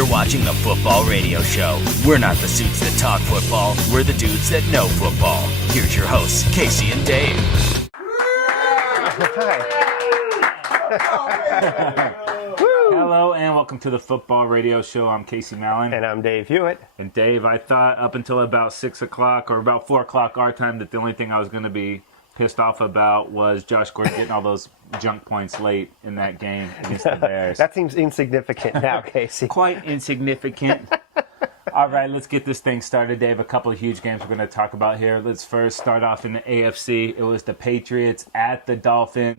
You're watching the Football Radio Show. We're not the suits that talk football. We're the dudes that know football. Here's your hosts, Casey and Dave. Hello and welcome to the Football Radio Show. I'm Casey Mallon. And I'm Dave Hewitt. And Dave, I thought up until about 6 o'clock or about 4 o'clock our time that the only thing I was going to be pissed off about was Josh Gordon getting all those junk points late in that game against the Bears. That seems insignificant now, Casey. Quite insignificant. All right, let's get this thing started, Dave. A couple of huge games we're going to talk about here. Let's first start off in the AFC. It was the Patriots at the Dolphins.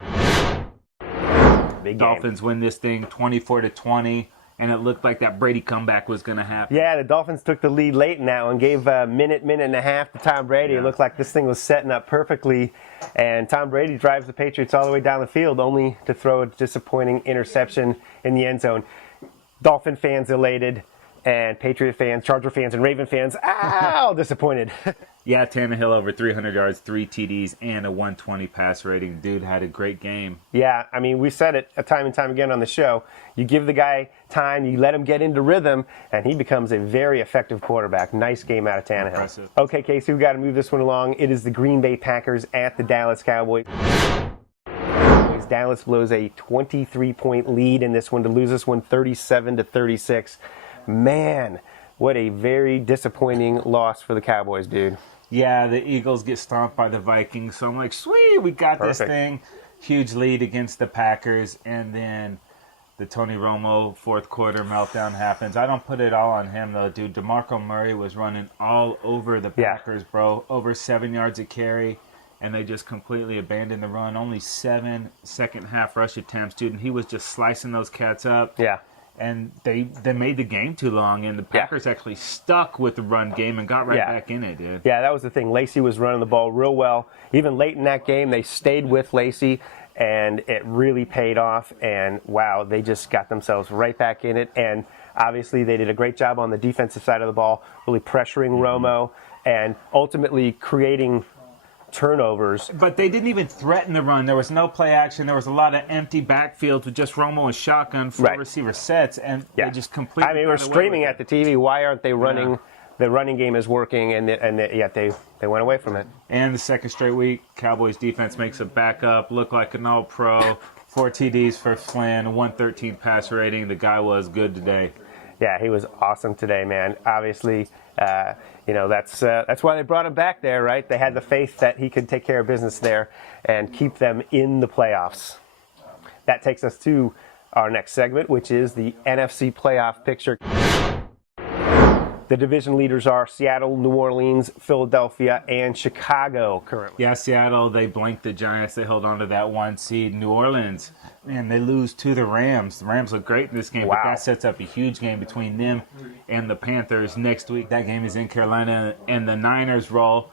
Big Dolphins win this thing 24-20. And it looked like that Brady comeback was going to happen. Yeah, the Dolphins took the lead late now and gave a minute and a half to Tom Brady. It looked like this thing was setting up perfectly. And Tom Brady drives the Patriots all the way down the field, only to throw a disappointing interception in the end zone. Dolphin fans elated, and Patriot fans, Charger fans, and Raven fans, all disappointed. Yeah, Tannehill over 300 yards, 3 TDs, and a 120 pass rating. Dude had a great game. Yeah, I mean, we said it time and time again on the show. You give the guy time, you let him get into rhythm, and he becomes a very effective quarterback. Nice game out of Tannehill. Impressive. Okay, Casey, we've got to move this one along. It is the Green Bay Packers at the Dallas Cowboys. Dallas blows a 23-point lead in this one to lose this one 37-36. Man, what a very disappointing loss for the Cowboys, dude. Yeah, the Eagles get stomped by the Vikings, so I'm like, sweet, we got this thing. Huge lead against the Packers, and then the Tony Romo fourth quarter meltdown happens. I don't put it all on him, though, dude. DeMarco Murray was running all over the Packers, bro. Over 7 yards a carry, and they just completely abandoned the run. Only 7 second-half rush attempts, dude, and he was just slicing those cats up. Yeah. And they made the game too long, and the Packers actually stuck with the run game and got back in it, dude. Yeah, that was the thing. Lacey was running the ball real well. Even late in that game, they stayed with Lacey, and it really paid off. And, wow, they just got themselves right back in it. And, obviously, they did a great job on the defensive side of the ball, really pressuring Romo and ultimately creating turnovers. But they didn't even threaten the run. There was no play action. There was a lot of empty backfields with just Romo and shotgun for receiver sets, and they just completely I mean, we're streaming at the TV. Why aren't they running? The running game is working, and yet they went away from it. And the second straight week, Cowboys defense makes a backup, look like an all-pro, 4 TDs for Flynn, 113 pass rating. The guy was good today. Yeah, he was awesome today, man. Obviously, that's why they brought him back there, right? They had the faith that he could take care of business there and keep them in the playoffs. That takes us to our next segment, which is the NFC Playoff Picture. The division leaders are Seattle, New Orleans, Philadelphia, and Chicago currently. Yeah, Seattle, they blanked the Giants. They held on to that 1 seed. New Orleans, man, they lose to the Rams. The Rams look great in this game, but that sets up a huge game between them and the Panthers next week. That game is in Carolina, and the Niners roll.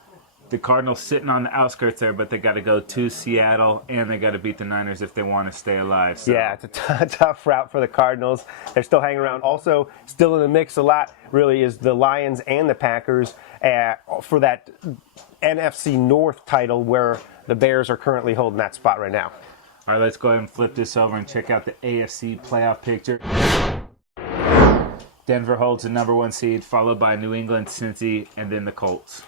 The Cardinals sitting on the outskirts there, but they got to go to Seattle, and they got to beat the Niners if they want to stay alive. So. Yeah, it's a tough route for the Cardinals. They're still hanging around. Also, still in the mix a lot, really, is the Lions and the Packers for that NFC North title where the Bears are currently holding that spot right now. All right, let's go ahead and flip this over and check out the AFC Playoff Picture. Denver holds the number 1 seed, followed by New England, Cincy, and then the Colts.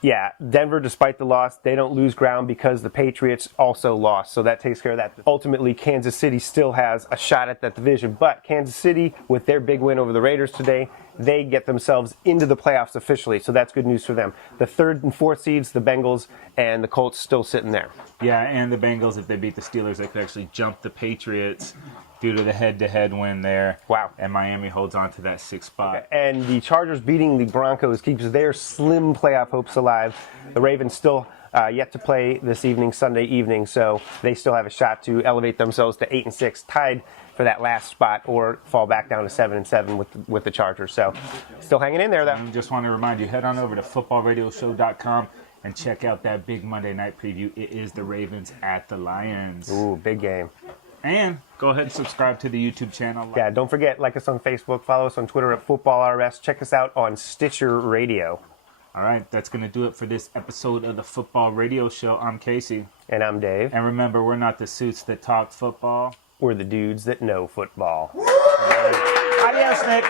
Yeah, Denver, despite the loss, they don't lose ground because the Patriots also lost. So that takes care of that. Ultimately, Kansas City still has a shot at that division. But Kansas City, with their big win over the Raiders today, they get themselves into the playoffs officially. So that's good news for them. The 3rd and 4th seeds, the Bengals and the Colts, still sitting there. Yeah, and the Bengals, if they beat the Steelers, they could actually jump the Patriots due to the head-to-head win there. Wow. And Miami holds on to that 6th spot. Okay. And the Chargers beating the Broncos keeps their slim playoff hopes alive. The Ravens still yet to play this evening, Sunday evening, so they still have a shot to elevate themselves to 8-6, tied for that last spot, or fall back down to 7-7 with the Chargers. So still hanging in there, though. I just want to remind you, head on over to footballradioshow.com and check out that big Monday night preview. It is the Ravens at the Lions. Ooh, big game. And go ahead and subscribe to the YouTube channel. Yeah, don't forget, like us on Facebook, follow us on Twitter at FootballRS. Check us out on Stitcher Radio. All right, that's going to do it for this episode of the Football Radio Show. I'm Casey. And I'm Dave. And remember, we're not the suits that talk football. We're the dudes that know football. Adios, Nick.